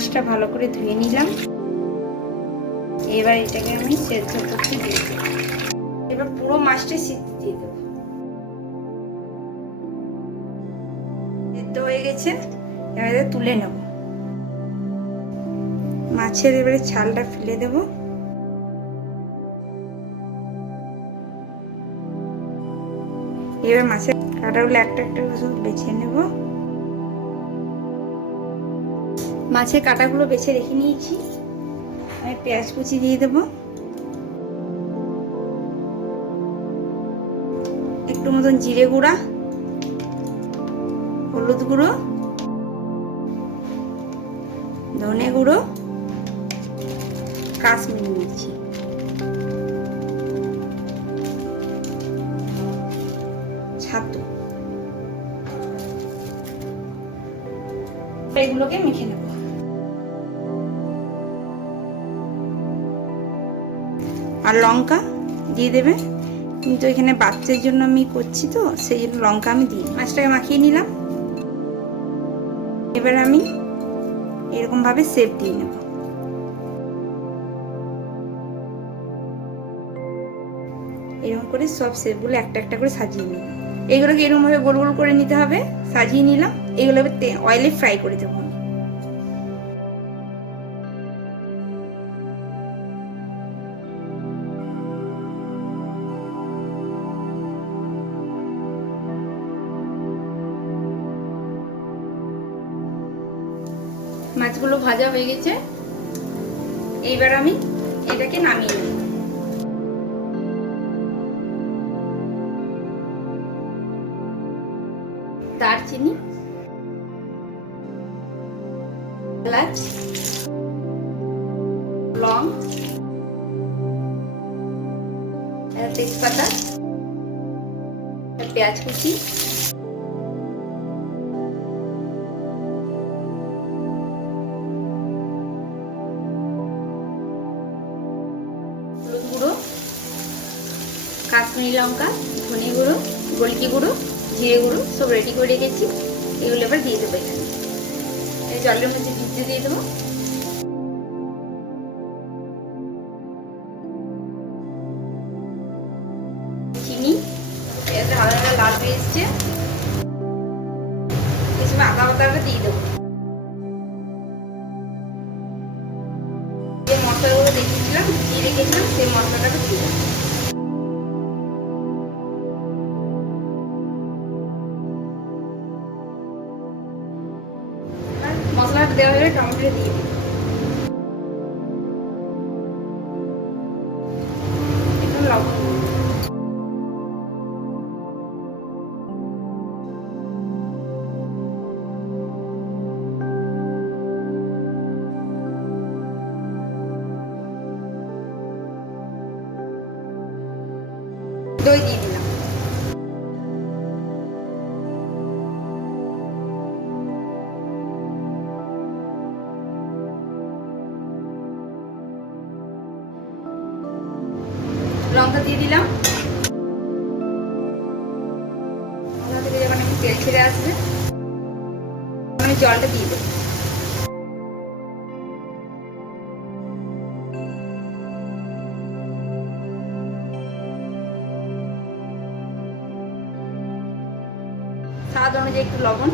মাছটা ভালো করে ধুয়ে নিলাম। এবার এটাকে আমি সেদ্ধ করতে দিয়ে দেবো। এবার পুরো মাছটা সিদ্ধ দিয়ে দেবো। সেদ্ধ হয়ে গেছে, এবারে তুলে নেব। মাছের এবারে ছালটা ফেলে দেব। এবার মাছের কাঁটাগুলো একটা একটা করে সব বেছে নেব। মাছের কাঁটাগুলো বেছে রেখে নিয়েছি। আমি পেঁয়াজ কুচি দিয়ে দেব, একটু মতন জিরে গুঁড়া, হলুদ গুঁড়ো, ধনে গুঁড়ো, কাশ্মীরি মির্চি, ছাতু, এগুলোকে মেখে নেব। আর লঙ্কা দিয়ে দেবে, কিন্তু এখানে বাচ্চার জন্য আমি করছি তো সেই জন্য লঙ্কা আমি দিই। মাছটাকে মাখিয়ে নিলাম। এবার আমি এরকম ভাবে শেপ দিয়ে নেব। এরকম করে সব শেপগুলো একটা একটা করে সাজিয়ে নেব। এগুলোকে এরকম ভাবে গোল গোল করে নিতে হবে। সাজিয়ে নিলাম। এগুলো অয়েলে ফ্রাই করে দেবো। মাছগুলো ভাজা হয়ে গেছে, এইবার আমি এটাকে নামিয়ে নেব। দারচিনি, এলাচ, লং, তেজপাতা, পেঁয়াজ কুচি, হলুদ গুঁড়ো, কাশ্মীরি লঙ্কা, ধনে গুঁড়ো, গোলকি গুঁড়ো, জিরে গুঁড়ো সব রেডি করে রেখেছি। এগুলো এবার দিয়ে দেবো। এখানে এই জলের মধ্যে ভিজিয়ে দিয়ে দেবো। চিনি এতে হালকা লাল হয়ে এসছে, এই সময় আদা বাটাটা দিয়ে দেবো। যে মশলাগুলো দেখিয়েছিলাম দিয়ে রেখেছিলাম সেই মশলাটাকে দিয়ে দেবো। মশলাটা দেওয়া হলে টমেটো দিয়ে দিই। একটু লবণ, দই দিয়ে দিলাম। লঙ্কা দিয়ে দিলাম। লঙ্কা থেকে যখন একটু তেল ছেড়ে আসবে আমি জলটা দিয়ে দেবো। স্বাদ অনুযায়ী একটু লবণ,